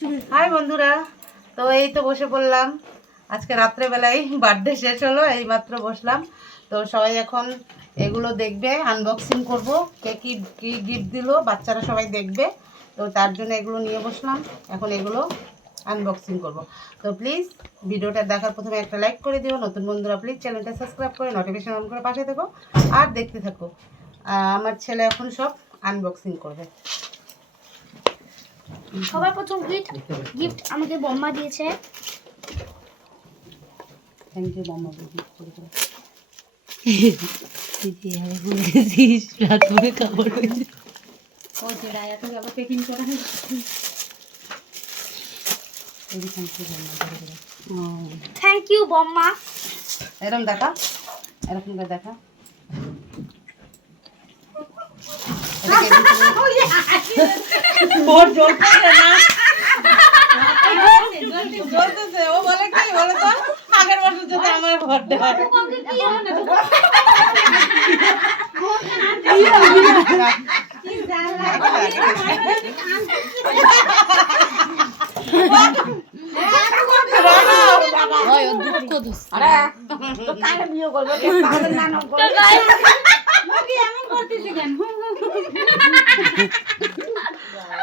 High বন্ধুরা, তো এই তো বসে পড়লাম। আজকে রাত্রেবেলায় বার্থডে শেষ হলো, এই মাত্র বসলাম। তো সবাই এখন এগুলো দেখবে, আনবক্সিং করব। কে কি কি গিফট দিল বাচ্চারা সবাই দেখবে, তো তার জন্য এগুলো নিয়ে বসলাম। এখন এগুলো আনবক্সিং করব। তো প্লিজ ভিডিওটা দেখার প্রথমে একটা লাইক করে দিও। নতুন বন্ধুরা প্লিজ চ্যানেলটা সাবস্ক্রাইব করে নোটিফিকেশন অন করে পাশে থেকো আর দেখতে থাকো। আমার ছেলে এখন সব আনবক্সিং করবে। সবার প্রথম গিফট আমাকে বম্মা দিয়েছে। থ্যাংক ইউ বম্মা, গিফট করে দাও। দিদি আমি বলেছিস রাত করে খাবার হয়েছে। ও যে রায়া তো আবার পেকিং করা থ্যাংক ইউ বম্মা। এরকম দেখা, এরকম করে দেখা। ও বলে কি বলে তো, আগের বছর যদি আমার ভরটা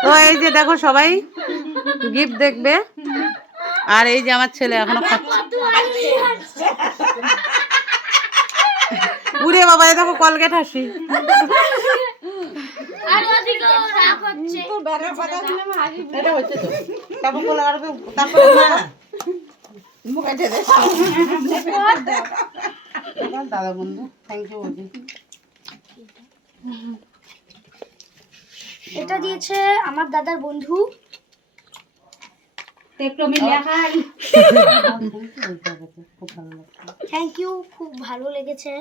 তো এই যে দেখো সবাই গিফট দেখবে, আর এই যে আমার ছেলে এখনো খাচ্ছে। উড়ে বাবা, এই দেখো কলগেট হাসি। এটা হচ্ছে তো, তারপর বলে আর তারপর দাদা বন্ধু থ্যাংক ইউ বৌদি। এটা দিয়েছে আমার দাদার বন্ধু। থ্যাংক ইউ, খুব ভালো লেগেছে।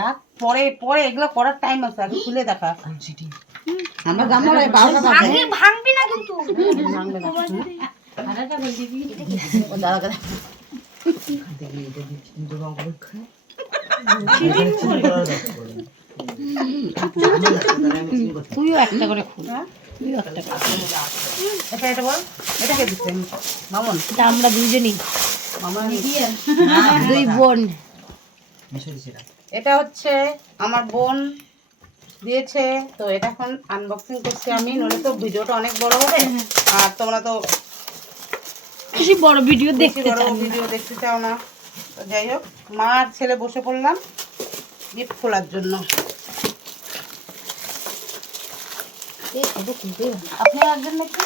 রাত পরে পরে এগুলো করার টাইম আছে, আগে খুলে দেখা। আমরা গামলায় 12টা বাজে। আগে ভাঙবি না কিন্তু। ভাঙবে না। ও দাদা তুইও একটা করে খুল। এটা এটা বল, এটা কে দিচ্ছে? মামন। এটা আমরা দুইজনই, মামন দুই বোন। এটা হচ্ছে আমার বোন দিয়েছে। তো এটা এখন আনবক্সিং করছি আমি, নইলে তো ভিডিওটা অনেক বড় হবে আর তোমরা তো বেশি বড় ভিডিও দেখতে বড় চান না। ভিডিও দেখতে চাও না। তো যাই হোক, মা আর ছেলে বসে পড়লাম গিফট খোলার জন্য। আপনি একজন নাকি?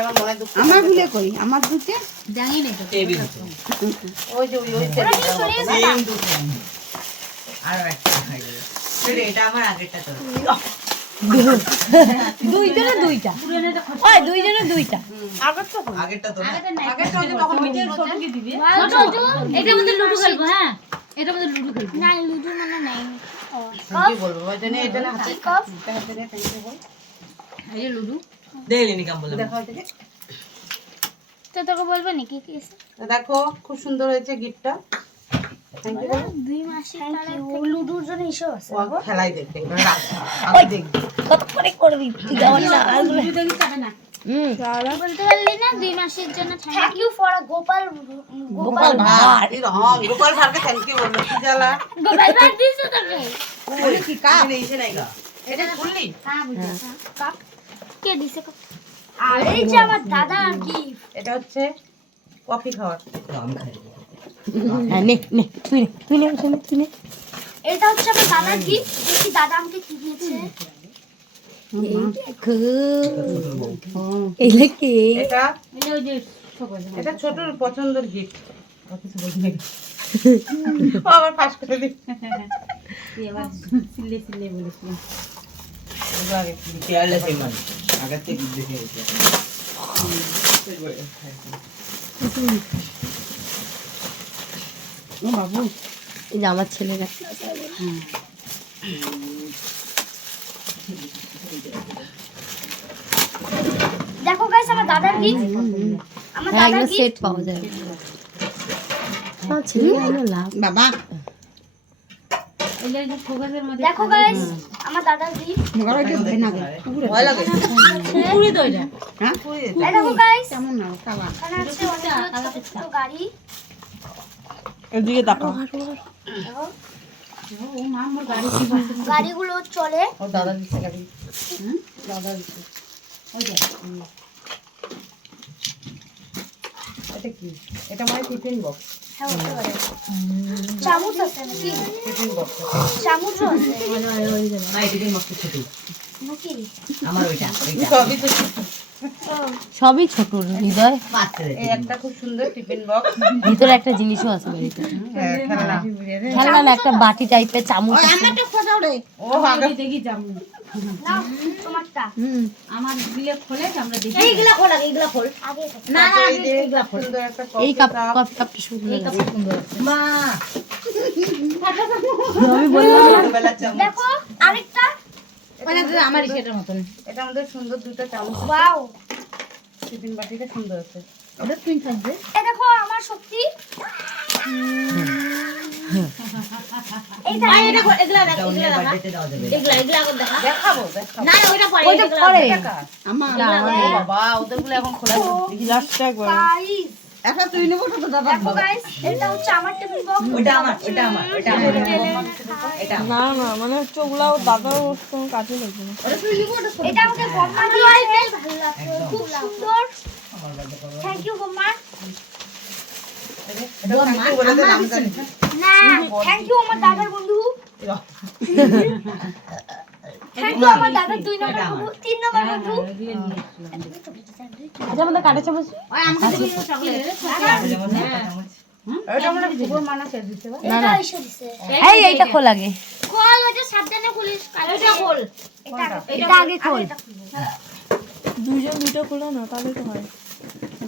আমার মনে দুঃখ, আমার ভুলে কই, আমার দুটো জানি না ওই যে ওই ওই এটা আমার আগেরটা তো দুইজনে দুইটা, ওই দুইজনে দুইটা। আগেরটা তো না আগেরটা ওই যে তখন মিটের ছোট কি দিবি? এটা আমাদের লুডু খেলবো। হ্যাঁ, এটা আমাদের লুডু খেলবো। না লুডু মানে নাই। কি বলবো, এটা নিয়ে এটা না হাতে হাতে নিয়ে থ্যাংক ইউ বল। এই যে লুডু দেখলেনি কাম বলে দেখা হচ্ছে তো তোকে বলবো নাকি কি? তো দেখো খুব সুন্দর হয়েছে গিফটটা। থ্যাংক ইউ বল। 2 মাসের লুডুর জন্য হিসাব আছে। ও খেলাই দেখবে, আমি দেখবি কত করে করবি তুই? যাওয়ার না বলতে পারলি না 2 মাসের জন্য thank you for Gopal Gopal Bhar. এই রকম গোপাল ভাড়কে থ্যাংক ইউ বললো, কি জ্বালা। গোপাল ভাই দিছো তোকে। ওই কি কাপ এসে নাই গা এটা খুললি? কাপ কে দিছে? আর এই যে আমার দাদার গিফট। এটা হচ্ছে কফি খাওয়ার। আমি খাই হ্যাঁ, নে নে তুই নে তুই নে তুই নে। এটা হচ্ছে আমার দাদার গিফট। দেখি দাদা আমাকে কি দিয়েছে। এইটা কি? এটা এটা ছোটর পছন্দের গিফট। কিছু বলবি না, ও আবার ফাঁস করে দিই। আগে কেয়ারলেস ইমান আগের থেকে দেখে গেছে ও বাবু, এই যে আমার ছেলেরা দেখো গাইস আমার দাদার গিফট। আমার হ্যাঁ, দাদার এগুলো সেট গিফট। পাওয়া যায়। আমার ছেলেগুলো লাভ। বাবা দেখো গাইস আমার দাদার গিফট। ভয় লাগে। পুরি তো এটা হ্যাঁ এই দেখো গাইস কেমন না কালা এখানে আছে অনেকগুলো ছোট ছোট গাড়ি এদিকে তাকাও দেখো, ও মা আমার গাড়ি কি বলছে গাড়িগুলো চলে ও দাদা দিচ্ছে গাড়ি দাদা দিচ্ছে ওই যে এটা কি এটা মানে টিফিন বক্স হ্যাঁ হতে পারে চামচ আছে নাকি টিফিন বক্স চামচও আছে না এদিকে মস্ত ছোট নাকি আমার ওইটা সবই তো সবই ছোট হৃদয় বাচ্চাদের এই একটা খুব সুন্দর টিফিন বক্স ভিতরে একটা জিনিসও আছে বাড়িতে খেলনা খেলনা না একটা বাটি টাইপের চামচ আছে। ও আগে দেখি যাবো না তোমারটা আমার দিলে খোলে আমরা দেখি এইগুলা খোল আগে এগুলা খোল আগে এটা। না না এই যে সুন্দর একটা এই কফি কাপ কফি কাপটা সুন্দর এই কাপড় সুন্দর আছে মা আমি বললাম ছোটবেলার চামচ দেখো আরেকটা আমার সেটার মতন এটা আমাদের সুন্দর দুটো চামচ ওয়াও টিফিন বাটিটা সুন্দর আছে ওটা টুইন থাকবে এই দেখো আমার শক্তি এইটা এগুলা এটা অন্যের বার্থডেতে দেওয়া যাবে এগুলা আগর দেখা দেখাবো না না ওইটা পরে ওইটা পরে আমার বাবা ওদেরগুলো এখন খোলা লাস্টটা একবার গাইস এখন তুই নেবো তো দাদা দেখো গাইস এটা হচ্ছে আমার টেবিল বক্স ওটা আমার ওটা আমার ওটা আমার এটা আমার। না না মানে হচ্ছে ওগুলা দাদার কোনো কাজে লাগবে না এটা আমাদের বম্মা দিয়েছে ভালো লাগছে খুব সুন্দর আমার বার্থডে করবো থ্যাংক ইউ বম্মা এটা কাকে বলে দে নাম জানি না থ্যাংক ইউ আমার দাদার বন্ধু থ্যাংক ইউ আমার দাদার 2 নম্বর বন্ধু 3 নম্বর বন্ধু আচ্ছা আমাদের কাটা চামচ ওই আমাকে দিবি চকলেট যেমন একটা চামচ এটা মানে পুরো মানা শেষ দিতে বা এটা এসে দিছে এই এইটা খোল আগে কল ওটা সাবধানে খুলিস এটা খোল এটা আগে খোল দুইজন দুটো খোলো না তাহলে তো হয়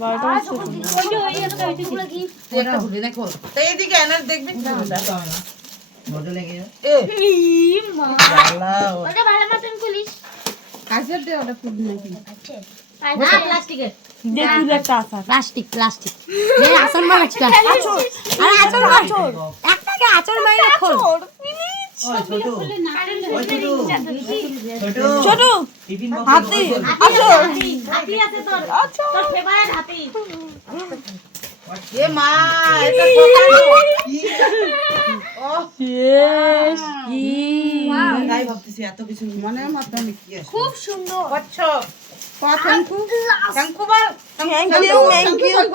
12টা বাজতে ওইগুলো কি তুই একটা খুলি দেখো তো এইদিকে এনার দেখবি দেখো আমি না বড় লেগে যাবে এ বালা ওটা ভালো মতন খুলিস কাজের দে ওটা খুব নাকি না প্লাস্টিকের দেখি একটা আসার প্লাস্টিক প্লাস্টিক এই আচর মার একটা আরে আচর আচর একটাকে আচর মাইরা খোল ওই ছোট ওই ছোট ছোট টিফিন বক্স হাতি হাতি আছে তোর তোর ফেভারিট হাতি এ মা এটা ছোট ও ইয়েস কি তাই ভাবতেছি এত কিছু মনে মাত্র আমি কি আছে খুব সুন্দর আচ্ছা থ্যাংকু বল থ্যাংক ইউ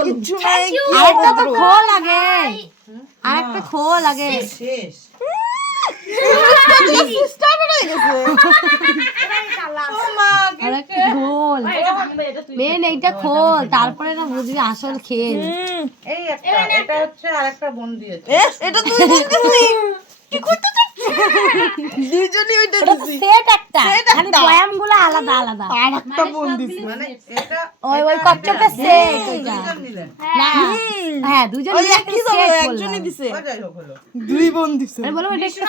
কিচ্ছু নাই আরেকটা তো খোল আগে আরেকটা খোল আগে শেষ ও মা আরেকটা খোল মেন এইটা খোল তারপরে না বুঝবি আসল খেল এই একটা এটা হচ্ছে আরেকটা বোন দিয়েছে এটা তুই বলতেছিস কি করতে দুইজনই ওইটা এটা তো সেট একটা খালি বয়ামগুলো আলাদা আলাদা আরেকটা বোন দিছি মানে এটা ওই ওই কচ্চপটা সেট ওইটা দুইজন নিলেন না হ্যাঁ দুজন ওই মিলে একই একটা তো set একজনই বললাম। দিছে ও যাই হোক হলো দুই বোন দিছে আমি বললাম এটা একটা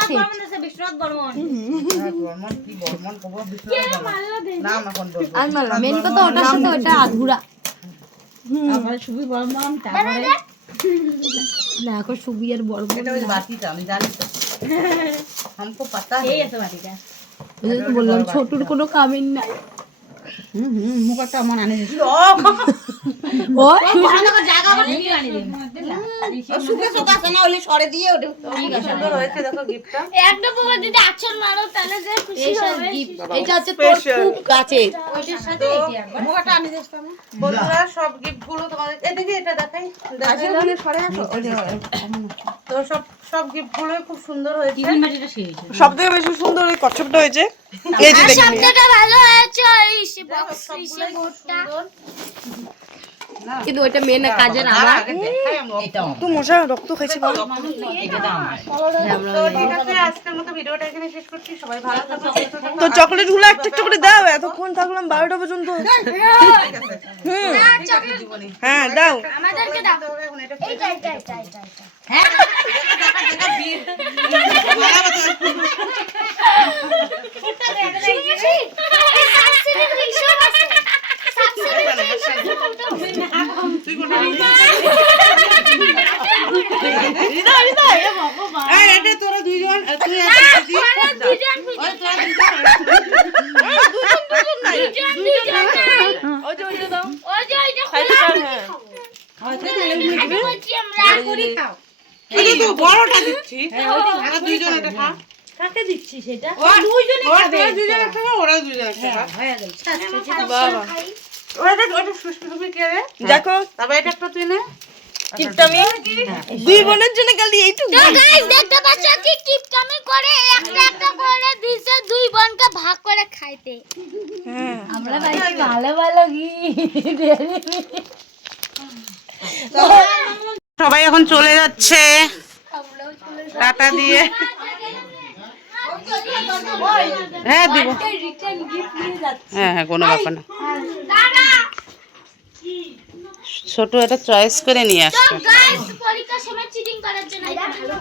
সেট বিশ্বনাথ বর্মন বর্মন কি বর্মন কব বিষ্ণু নাম এখন বলবো আমি বললাম মেন কথা ওটার সাথে ওটা আধুরা আমার সুবি বর্মন তারপরে না এখন সুবি আর বড় এটা ওই বাটিটা আমি জানি তো हमको पता है এই আছে বাটিটা ওই তো বললাম ছোটুর কোনো কামের না মুখটা আমার আনে দিছিল ও ভালো জায়গা আবার ঠিক আনি দিন সুখে সুখ আছে না ওলি সরে দিয়ে ওটা সুন্দর হয়েছে দেখো গিফটটা একটা পোকা যদি আচর মারো তাহলে যে খুশি হবে এটা হচ্ছে তোর খুব কাছের ওইটার সাথে এইটা মুখটা আনি দিছ আমি বন্ধুরা সব গিফট গুলো তোমাদের এদিকে এটা দেখাই দেখাইলাম সরে আসো তো সব গিফট গুলো খুব সুন্দর হয়েছে টিফিন বাটিটা সেই হয়েছে সবথেকে বেশি সুন্দর এই কচ্ছপটা হয়েছে এই যে দেখেন শব্দটা ভালো হয়েছে এই সে বক্স এই বোর্ডটা না কিন্তু ওইটা মেন কাজের আর আমার আগে দেখাই আমি এটা আমার তো মশা রক্ত খাইছে বল এটা আমার তো ঠিক আছে আজকের মতো ভিডিওটা এখানে শেষ করছি সবাই ভালো থাকো সুস্থ থাকো তো চকলেট গুলো একটা একটা করে দাও এতক্ষণ থাকলাম 12টা পর্যন্ত ঠিক আছে চকলেট জীবনে হ্যাঁ দাও আমাদেরকে দাও তো এখন এটা এইটা হ্যাঁ দেখা বীর তুই কোনটা এই এটা তোরা দুইজন আর তুই আর দিদি ওই তোরা দুইজন দুজন এই তো বড়টা দিচ্ছি আমরা দুইজন এটা খা কাকে দিচ্ছি সেটা দুইজনে খাবে দুইজনে খাবে ওরা দুইজনে খাবে হয়ে গেল বাবা ওটা সুস্পি কে রে দেখো তবে এটা একটা তুই নে কিপটামি দুই বোনের জন্য খালি এইটুকু তো গাইস দেখতে পাচ্ছ কি কিপটামি করে একটা একটা করে দিছে দুই বোনকে ভাগ করে খাইতে হ্যাঁ আমরা পাইছি ভালো ভালো কি সবাই এখন চলে যাচ্ছে টাটা দিয়ে হ্যাঁ দিব হ্যাঁ হ্যাঁ কোনো ব্যাপার না ছোট এটা চয়েস করে নিয়ে আসছে গাইস পরীক্ষার সময় চিটিং করার জন্য এটা ভালো